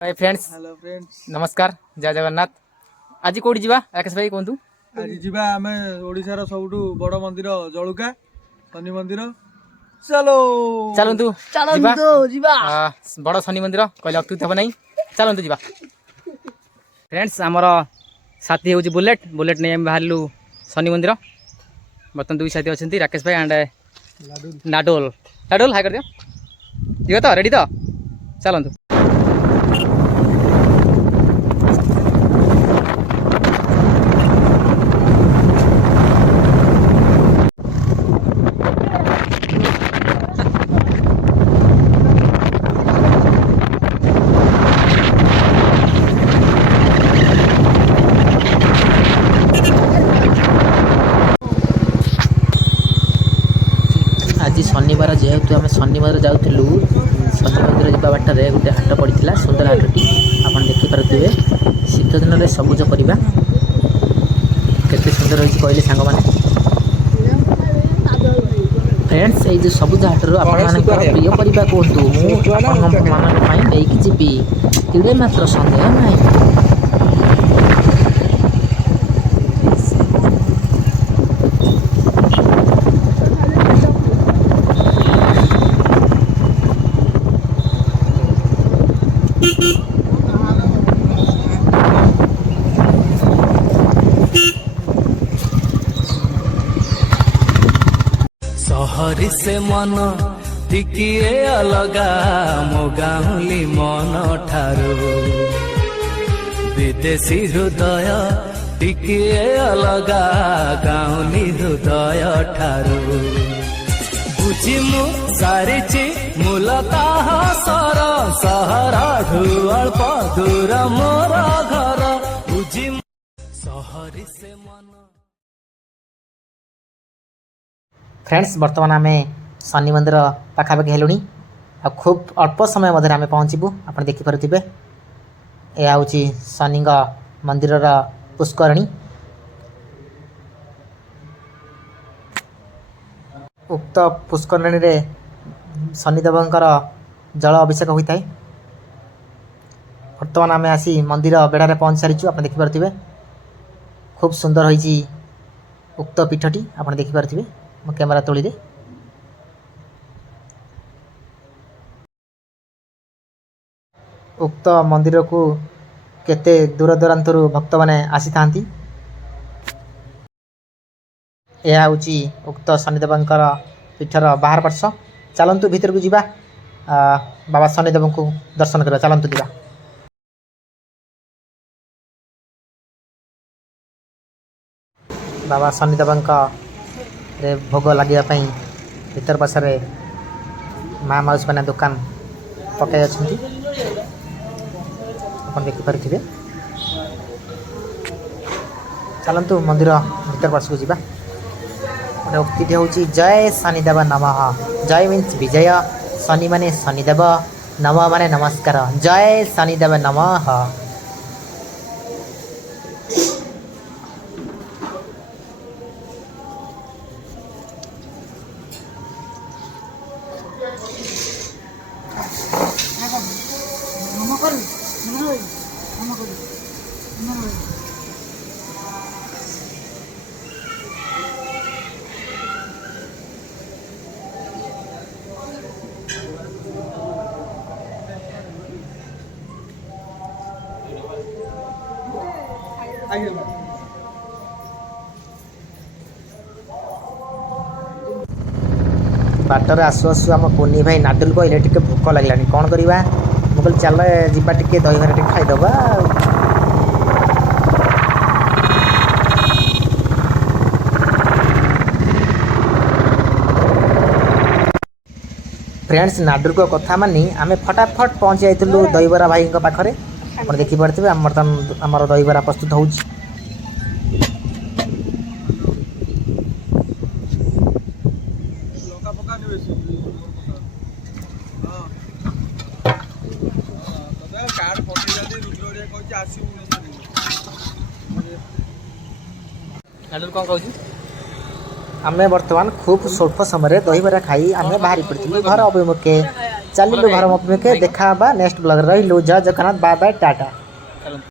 Hi friends. Hello friends. नमस्कार। जय जगन्नाथ। आज कोठी जीवा राकेश भाई कहतु। आज जीवा आमे ओडिशार सबुठु बड़ मंदिर जळुका शनि मंदिर। चलो चलंतु जीवा जीवा बड़ शनि मंदिर कहले अक्ति थब नहीं। चलंतु जीवा फ्रेंड्स। आमर साथी हूँ बुलेट बुलेट नहीं बाहरलु शनि मंदिर। बर्तमान दुई साथी अच्छा राकेश भाई एंड नाडोल नाडोल हाई कर दियो। जीवा तो रेडी तो चलंतु। आज शनिवार जेहेतु आम शनिवार जाऊँ शनि मंदिर जावा बाटर गोटे हाट पड़ा सुंदर हाटटी आप देखिपे शीत दिन में सबुज परिवा केते सुंदर रही कहले सांग मैंने फ्रेंड्स। ये जो सबुज हाटर आपण प्रिय परिवा कहतु मुझे नहीं जीवी किड़े मात्र सन्देह ना। सहरी से मन टिकिए अलगा मो गाउली मन ठारू विदेशी हृदय टिकिए अलगा गाउली हृदय ठारू बुझी मु सारिची मूलतः सर सहर अल्प दूर मोर घर बुझी सहरी से मन। फ्रेंड्स बर्तमान आम शनि मंदिर पाखापाखि हेलुणी आ खूब अल्प समय मध्य आम पहुँचबू। आप देखिपे यह हूँ शनि मंदिर पुष्करणी। उक्त पुष्करणी रे शनिदेवंकर जल अभिषेक होता है। बर्तमान आम आसी मंदिर बेढ़ारे पहुँच सारी। आप देखिपे खूब सुंदर होती उक्त पीठटी आप देखिपे मो कैमरा तोड़ी दे। उक्त मंदिर को केते दूर दूरांतर भक्त मैंने आसी था। यह हूँ उक्त शनिदेवंकर पीठर बाहर पार्श। चलतु भीतर को जीवा बाबा शनिदेव को दर्शन करवा। चलतु जीवा। बाबा शनिदेवंका रे भोग लगे भीतर पाशे माँ माउस मैंने दुकान पकई अच्छा आप देखिपे। चलतु मंदिर भीतर पार्श को जीवा। गोटे उक्ति हूँ जय शनिदेव नमः। जय मीन्स विजय शनि माने शनिदेव नम माने नमस्कार। जय शनिदेव नमः। बाटर आसु आसु आम कुनी भाई नाडुल कहले टिके भोक लगलानी कौन करवा। मुझे चल जीवा टिके दहीबरा टे खाईदबा। फ्रेंड्स नाडुल को कथा मानी आम फटाफट पहुँच जाइलु दहीबरा भाई पाखे। आप देखिपे आमर दहीबरा प्रस्तुत हो। कौन कहूँ आम बर्तमान खूब स्वल्प समय दहीबरा खाई आम बाहरी पड़ी घर अभिमुखे। चलिलु घर अपेक्षा देखा नेक्स्ट ब्लॉग रही जय जगन्नाथ बाय बाय टाटा।